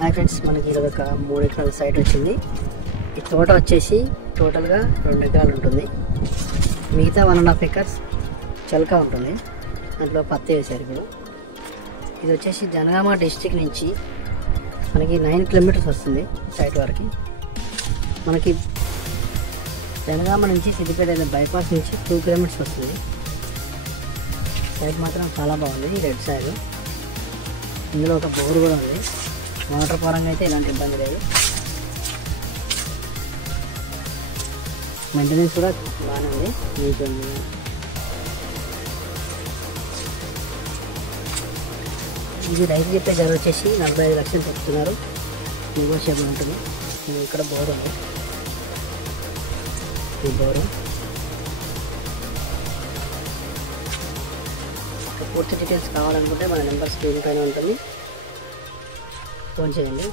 Hi friends, మనకి ఈరోజు ఒక 3 ఎకరాల సైట్ వచ్చింది. ఈ తోట వచ్చేసి టోటల్గా 2 ఎకరాలు ఉంటుంది. మిగతా 1.5 ఎకర్స్ చలక ఉంటుంది. దాంట్లో పత్తి వేశారు. ఇప్పుడు ఇది వచ్చేసి జనగామ డిస్టిక్ నుంచి మనకి 9 కిలోమీటర్స్ వస్తుంది సైట్ వరకు. మనకి జనగామ నుంచి సిద్దిపేట బైపాస్ నుంచి 2 కిలోమీటర్స్ వస్తుంది. సైట్ మాత్రం చాలా బాగుంది. రెడ్ సైడ్ ఇందులో ఒక బోర్ కూడా ఉంది. వాటర్ పరంగా అయితే ఎలాంటి ఇబ్బంది లేదు. మెయింటెనెన్స్ కూడా బాగానే ఉంది. నీట్ ఉంది. ఇది రైతు చెప్పే ధర వచ్చేసి 45 లక్షలు చెప్తున్నారు. నెగోషియబుల్ ఉంటుంది. ఇక్కడ బోర్ ఉంది. ఈ బోరు పూర్తి డీటెయిల్స్ కావాలనుకుంటే మన నెంబర్ స్క్రీన్ పైన ఉంటుంది. ఫోన్ చేయండి.